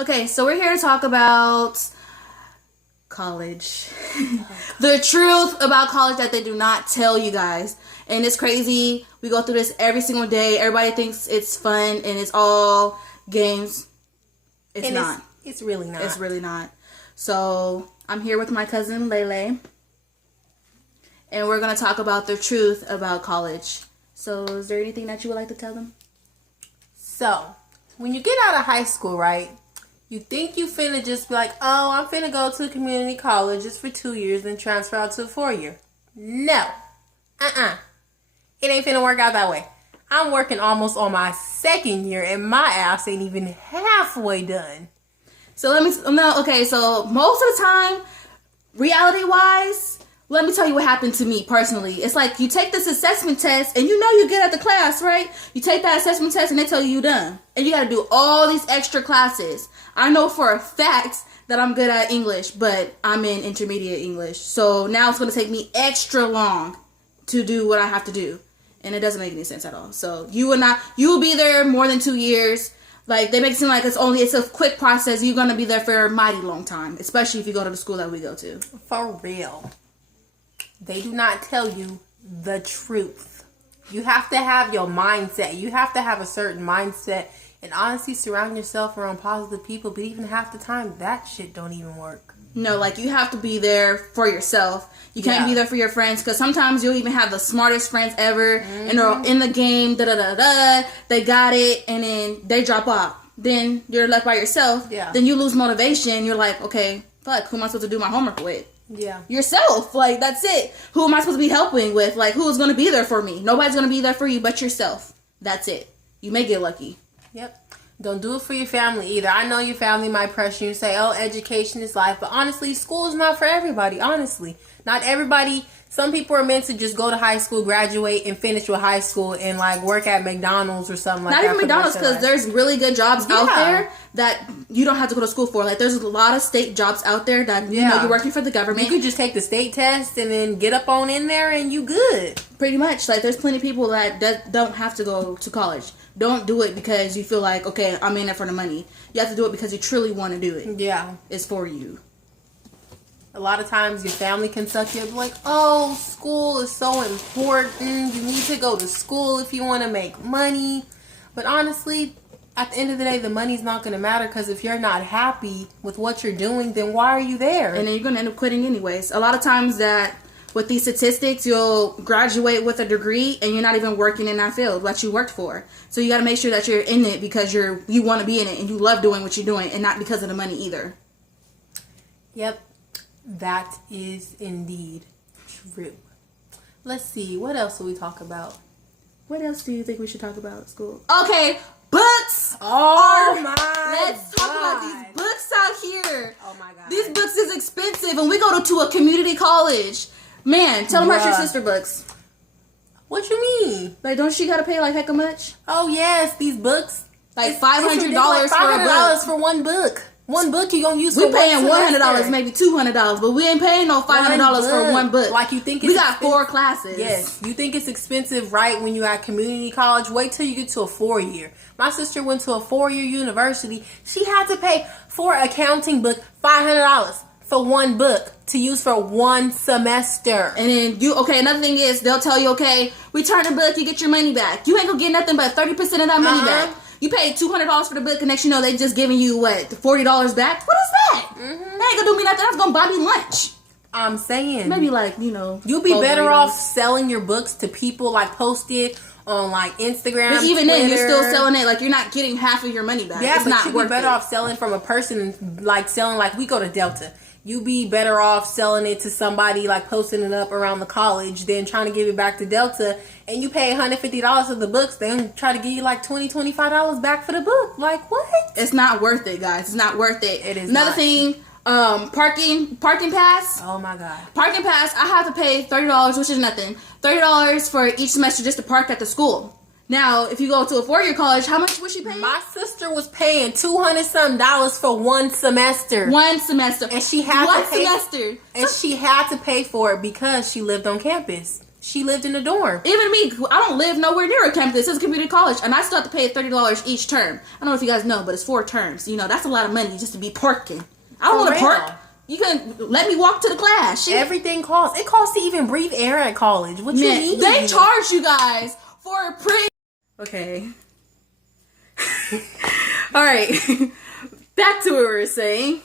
Okay, so we're here to talk about college. The truth about college that they do not tell you guys. And it's crazy. We go through this every single day. Everybody thinks it's fun and it's all games. It's not. It's really not. It's really not. So I'm here with my cousin Lele. And we're going to talk about the truth about college. So is there anything that you would like to tell them? So, when you get out of high school, right? You think you finna just be like, oh, I'm finna go to a community college just for 2 years and transfer out to a 4-year. No. It ain't finna work out that way. I'm working almost on my 2nd year and my ass ain't even halfway done. So so most of the time, reality-wise, let me tell you what happened to me personally. It's like you take this assessment test and you know you get at the class, right? You take that assessment test and they tell you you're done. And you got to do all these extra classes. I know for a fact that I'm good at English, but I'm in intermediate English. So now it's going to take me extra long to do what I have to do. And it doesn't make any sense at all. So you will be there more than 2 years. Like, they make it seem like it's a quick process. You're going to be there for a mighty long time, especially if you go to the school that we go to. For real. They do not tell you the truth. You have to have your mindset. You have to have a certain mindset. And honestly, surround yourself around positive people. But even half the time, that shit don't even work. No, like, you have to be there for yourself. You can't be there for your friends. Because sometimes you'll even have the smartest friends ever. Mm-hmm. And they're in the game. They got it. And then they drop off. Then you're left by yourself. Yeah. Then you lose motivation. You're like, okay, fuck, who am I supposed to do my homework with? Yeah. Yourself. Like, that's it. Who am I supposed to be helping with? Like, who is going to be there for me? Nobody's going to be there for you but yourself. That's it. You may get lucky. Yep. Don't do it for your family either. I know your family might pressure you and say, oh, education is life. But honestly, school is not for everybody. Honestly. Not everybody. Some people are meant to just go to high school, graduate, and finish with high school and, like, work at McDonald's or something like that. Not even McDonald's, because there's really good jobs out there that you don't have to go to school for. Like, there's a lot of state jobs out there that, you know, you're working for the government. You could just take the state test and then get up on in there and you good. Pretty much. Like, there's plenty of people that don't have to go to college. Don't do it because you feel like, okay, I'm in it for the money. You have to do it because you truly want to do it. Yeah. It's for you. A lot of times your family can suck you up like, oh, school is so important. You need to go to school if you want to make money. But honestly, at the end of the day, the money's not going to matter because if you're not happy with what you're doing, then why are you there? And then you're going to end up quitting anyways. A lot of times that with these statistics, you'll graduate with a degree and you're not even working in that field that you worked for. So you got to make sure that you're in it because you want to be in it and you love doing what you're doing and not because of the money either. Yep. That is indeed true. Let's see. What else will we talk about? What else do you think we should talk about at school? Okay, books. Let's talk about these books out here. Oh my God. These books is expensive, and we go to a community college. Man, tell them about your sister books. What you mean? Like, don't she gotta pay like hecka much? Oh yes, these books. Like $500 for a book. For one book. One book you gonna use for we paying $100, maybe $200, but we ain't paying no $500 for one book. Like, you think we got 4 classes. Yes, you think it's expensive, right? When you at community college, wait till you get to a 4-year. My sister went to a 4-year university. She had to pay for an accounting book $500 for one book to use for one semester. And then another thing is they'll tell you, okay, return the book, you get your money back. You ain't gonna get nothing but 30% of that money back. You paid $200 for the book, and next you know they just giving you $40 back. What is that? That ain't gonna do me nothing. That's gonna buy me lunch. I'm saying maybe you'll be better off selling your books to people, like post it on like Instagram. But even Twitter. then, you're still selling it. Like, you're not getting half of your money back. Yeah, it's but not you'd worth be better off selling from a person, like selling like we go to Delta. You be better off selling it to somebody, like posting it up around the college, than trying to give it back to Delta. And you pay $150 for the books, then try to give you like $20, $25 back for the book. Like, what? It's not worth it, guys. It's not worth it. It is Another not. thing, parking pass. Oh my God. Parking pass, I have to pay $30, which is nothing. $30 for each semester just to park at the school. Now, if you go to a 4-year college, how much was she paying? My sister was paying $200-some for one semester. One semester. And she had to pay. And she had to pay for it because she lived on campus. she lived in a dorm. Even me, I don't live nowhere near a campus. It's a community college, and I still have to pay $30 each term. I don't know if you guys know, but it's 4 terms. You know, that's a lot of money just to be parking. I don't want to park. You can let me walk to the class. Shit. Everything costs. It costs to even breathe air at college. What you mean? They charge you guys for a Okay. All right. Back to what we were saying.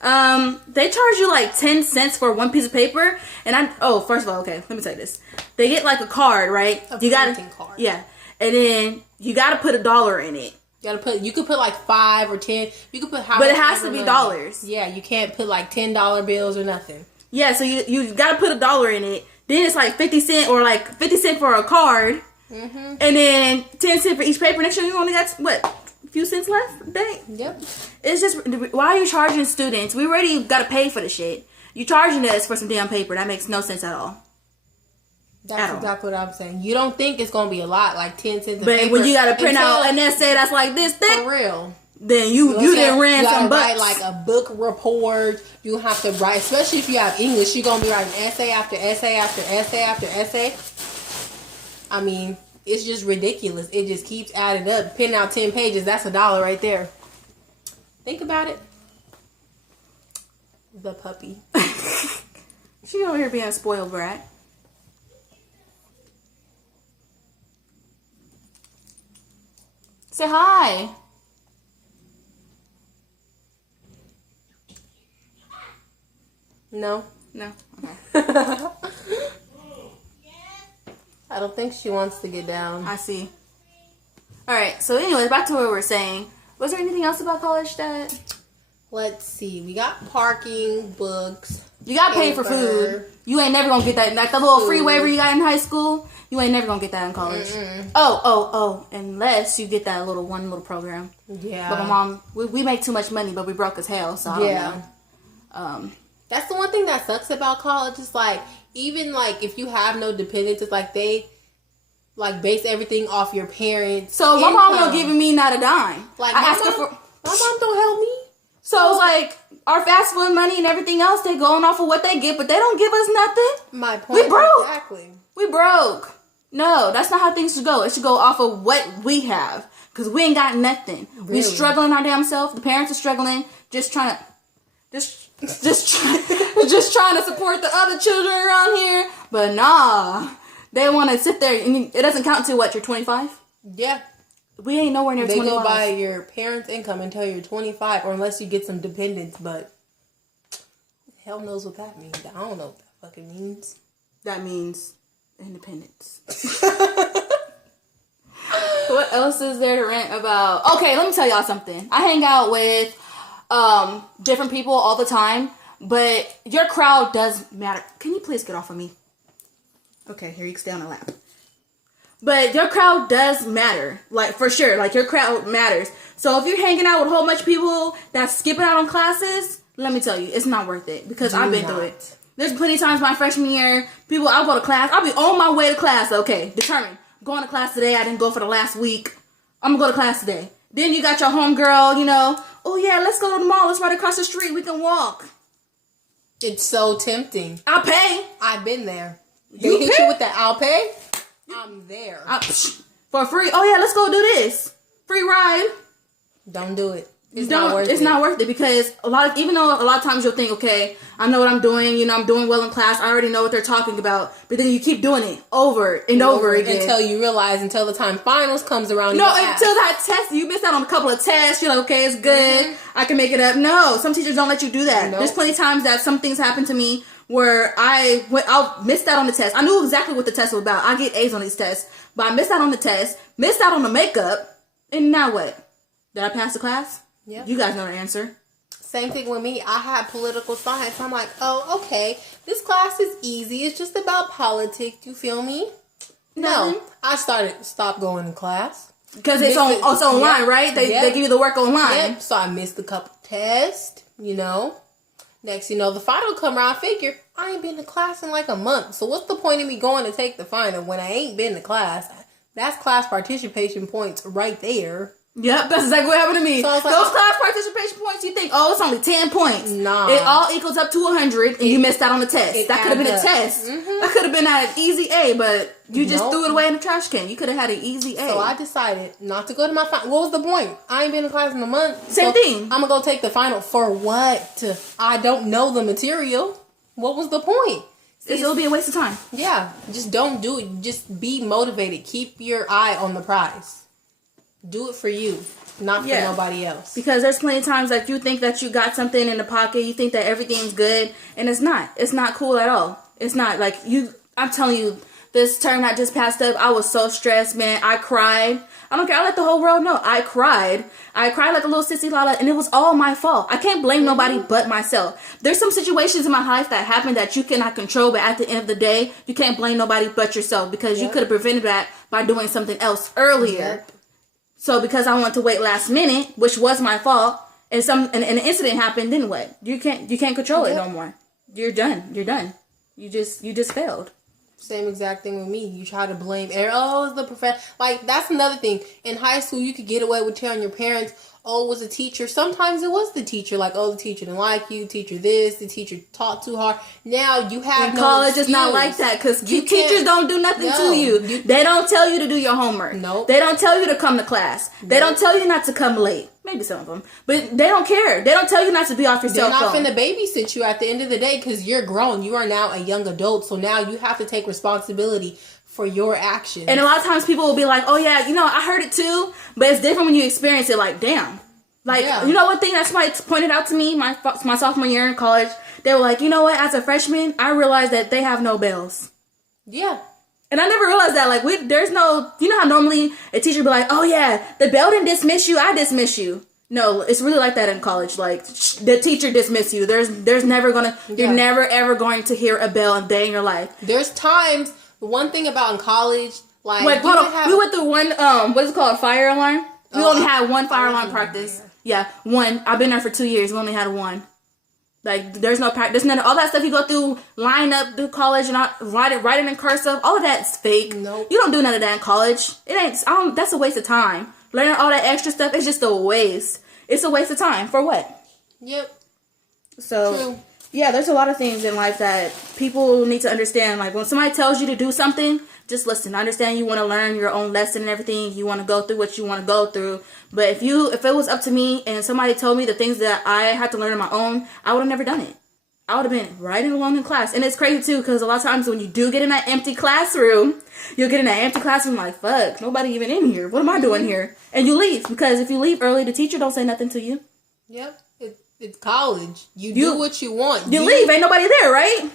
They charge you like 10 cents for one piece of paper, and first of all, okay, let me tell you this. They get like a card, right? You got a card. Yeah, and then you got to put $1 in it. You could put like 5 or 10. You could put but it has to be dollars. Yeah, you can't put like $10 bills or nothing. Yeah, so you got to put $1 in it. Then it's like 50 cent or like 50 cent for a card, and then 10 cent for each paper. Next year you only got what? A few cents left? Dang. Yep. It's just, why are you charging students? We already got to pay for the shit. You charging us for some damn paper. That makes no sense at all. That's exactly what I'm saying. You don't think it's going to be a lot, like 10 cents a but paper. When you got to print out an essay that's like this thick. For real. Then you done ran some bucks. You write like a book report. You have to write, especially if you have English, you're going to be writing essay after essay after essay after essay. I mean, it's just ridiculous. It just keeps adding up. Printing out 10 pages, that's $1 right there. Think about it. The puppy. She over here being a spoiled brat. Say hi. No. No. Okay. I don't think she wants to get down. I see. Alright, so anyways, back to what we were saying. Was there anything else about college that... Let's see. We got parking, books. You got paid for food. You ain't never gonna get that. Like the little free waiver you got in high school, you ain't never gonna get that in college. Oh. Unless you get that one little program. Yeah. But my mom, we make too much money, but we broke as hell, so I don't know. That's the one thing that sucks about college. Is like, even like if you have no dependents, it's like they like base everything off your parents. So my mom don't giving me not a dime. Like my mom don't help me. So it's like our fast food money and everything else, they going off of what they get, but they don't give us nothing. My point. We broke. Exactly. We broke. No, that's not how things should go. It should go off of what we have, because we ain't got nothing. Really? We struggling our damn self. The parents are struggling, just trying to support the other children around here. But nah, they want to sit there, and it doesn't count until what, you're 25? Yeah. We ain't nowhere near 25. They go by your parents' income until you're 25, or unless you get some dependents, but hell knows what that means. I don't know what that fucking means. That means independence. What else is there to rant about? Okay, let me tell y'all something. I hang out with different people all the time, but your crowd does matter. Can you please get off of me? Okay, here, you can stay on the lap. But your crowd does matter. Like, for sure. Like, your crowd matters. So if you're hanging out with a whole bunch of people that's skipping out on classes, let me tell you, it's not worth it. Because I've been through it. There's plenty of times my freshman year, I'll go to class. I'll be on my way to class. Okay, determined. Going to class today. I didn't go for the last week. I'm going to go to class today. Then you got your homegirl, oh yeah, let's go to the mall. Let's right across the street. We can walk. It's so tempting. I'll pay. I've been there. They hit you with that I'll pay. I'm there. For free. Oh yeah, let's go do this. Free ride. Don't do it. It's not worth it because even though a lot of times you'll think, okay, I know what I'm doing, I'm doing well in class, I already know what they're talking about, but then you keep doing it over and over again. Until you realize, until the time finals comes around. No, until that test, you miss out on a couple of tests, you're like, okay, it's good, I can make it up. No, some teachers don't let you do that. Nope. There's plenty of times that some things happen to me where I'll miss out on the test. I knew exactly what the test was about. I get A's on these tests, but I missed out on the test, missed out on the makeup, and now what? Did I pass the class? Yeah. You guys know the answer. Same thing with me. I had political science. I'm like, oh, okay. This class is easy. It's just about politics. You feel me? No. I stopped going to class. Because it's online, right? They give you the work online. Yep. So I missed a couple tests, Next, the final come around, I figure I ain't been to class in like a month. So what's the point of me going to take the final when I ain't been to class? That's class participation points right there. Yep, that's exactly what happened to me. So like, those class participation points, you think, oh, it's only 10 points. Nah. It all equals up to 100, and you missed out on the test. That could have been a test. Mm-hmm. That could have been an easy A, but you just threw it away in the trash can. You could have had an easy A. So I decided not to go to my final. What was the point? I ain't been in class in a month. Same thing. I'm going to go take the final. For what? I don't know the material. What was the point? It'll be a waste of time. Yeah. Just don't do it. Just be motivated. Keep your eye on the prize. Do it for you. Not for nobody else. Because there's plenty of times that you think that you got something in the pocket, you think that everything's good, and it's not. It's not cool at all. It's not. Like, I'm telling you, this term that just passed up, I was so stressed, man. I cried. I don't care. I let the whole world know. I cried. I cried like a little sissy lala, and it was all my fault. I can't blame nobody but myself. There's some situations in my life that happened that you cannot control, but at the end of the day, you can't blame nobody but yourself, because you could have prevented that by doing something else earlier. So because I wanted to wait last minute, which was my fault, and an incident happened, then what? You can't control it no more. You're done. You just failed. Same exact thing with me. You try to blame, oh, it's the professor. Like, that's another thing. In high school, you could get away with telling your parents, oh, it was a teacher. Sometimes it was the teacher. Like, oh, the teacher didn't like you. Teacher this. The teacher taught too hard. Now you have no college excuse. is not like that, because teachers don't do nothing to you. They don't tell you to do your homework. Nope. They don't tell you to come to class. They don't tell you not to come late. Maybe some of them. But they don't care. They don't tell you not to be off your cell phone. They're not finna babysit you at the end of the day, because you're grown. You are now a young adult. So now you have to take responsibility for your actions. And a lot of times people will be like, oh yeah, I heard it too. But it's different when you experience it. Like, damn. Like, you know one thing that somebody pointed out to me my sophomore year in college? They were like, you know what? As a freshman, I realized that they have no bells. Yeah. And I never realized that. Like, there's no, you know how normally a teacher be like, oh yeah, the bell didn't dismiss you, I dismiss you. No, it's really like that in college. Like, the teacher dismiss you. There's never gonna, you're never ever going to hear a bell a day in your life. There's times, the one thing about in college, like, wait, hold on. We went through one, what is it called, fire alarm? We only had one fire alarm practice. Yeah, one. I've been there for 2 years. We only had one. Like, there's no practice. None of all that stuff you go through, line up through college and writing in cursive. All of that's fake. Nope. You don't do none of that in college. It ain't. That's a waste of time. Learning all that extra stuff is just a waste. It's a waste of time for what? Yep. So, true. Yeah, there's a lot of things in life that people need to understand. Like, when somebody tells you to do something, just listen. I understand you want to learn your own lesson and everything. You want to go through what you want to go through. But if it was up to me and somebody told me the things that I had to learn on my own, I would have never done it. I would have been writing alone in class. And it's crazy too, because a lot of times when you do get in that empty classroom, you'll get in that empty classroom like, fuck, nobody even in here. What am I doing here? And you leave, because if you leave early, the teacher don't say nothing to you. Yep. It's college. You do what you want. You leave. Ain't nobody there, right?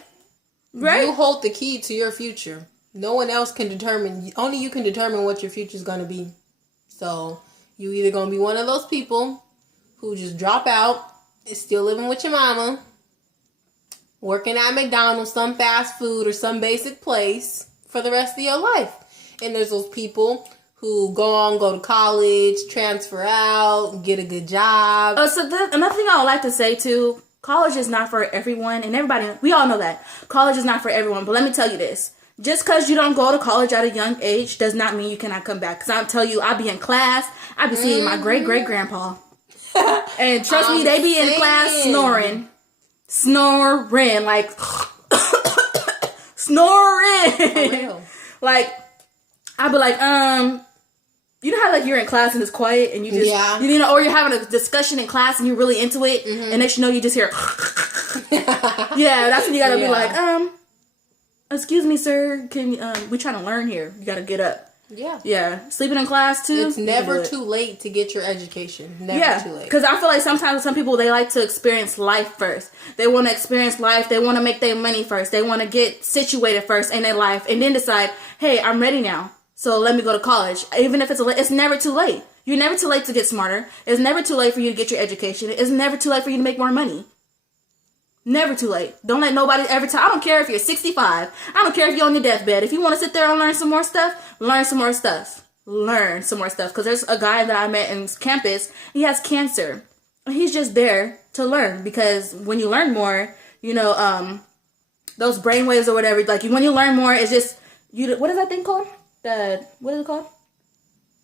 Right? You hold the key to your future. No one else can determine. Only you can determine what your future is going to be. So you either going to be one of those people who just drop out, is still living with your mama, working at McDonald's, some fast food or some basic place for the rest of your life. And there's those people who go to college, transfer out, get a good job. Another thing I would like to say too, college is not for everyone, and everybody, we all know that. College is not for everyone, but let me tell you this. Just because you don't go to college at a young age does not mean you cannot come back. Because I'll tell you, I be in class, I be seeing my great-great-grandpa. And trust me, they be in class snoring, like, snoring. Like, I'd be like, you know how, like, you're in class and it's quiet and you just, or you're having a discussion in class and you're really into it, and next you know, you just hear, that's when you gotta be like, excuse me, sir, can we trying to learn here. You gotta get up. Yeah. Sleeping in class, too. It's never too late to get your education. Never too late. Because I feel like sometimes some people, they like to experience life first. They want to experience life. They want to make their money first. They want to get situated first in their life and then decide, hey, I'm ready now. So let me go to college. Even if it's never too late. You're never too late to get smarter. It's never too late for you to get your education. It's never too late for you to make more money. Never too late. Don't let nobody ever tell. I don't care if you're 65. I don't care if you're on your deathbed. If you want to sit there and learn some more stuff, learn some more stuff. Learn some more stuff. Because there's a guy that I met in campus. He has cancer. He's just there to learn. Because when you learn more, those brainwaves or whatever, like when you learn more, it's just, what is that thing called? What is it called?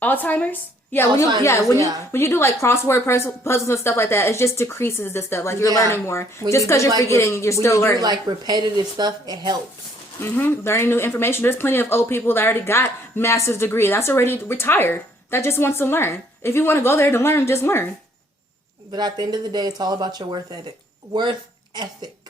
Alzheimer's? Yeah, when Alzheimer's, you do like crossword puzzles and stuff like that, it just decreases this stuff. Like you're learning more. Just because you're forgetting, you're still learning. When you do like repetitive stuff, it helps. Learning new information. There's plenty of old people that already got master's degree. That's already retired. That just wants to learn. If you want to go there to learn, just learn. But at the end of the day, it's all about your worth ethic.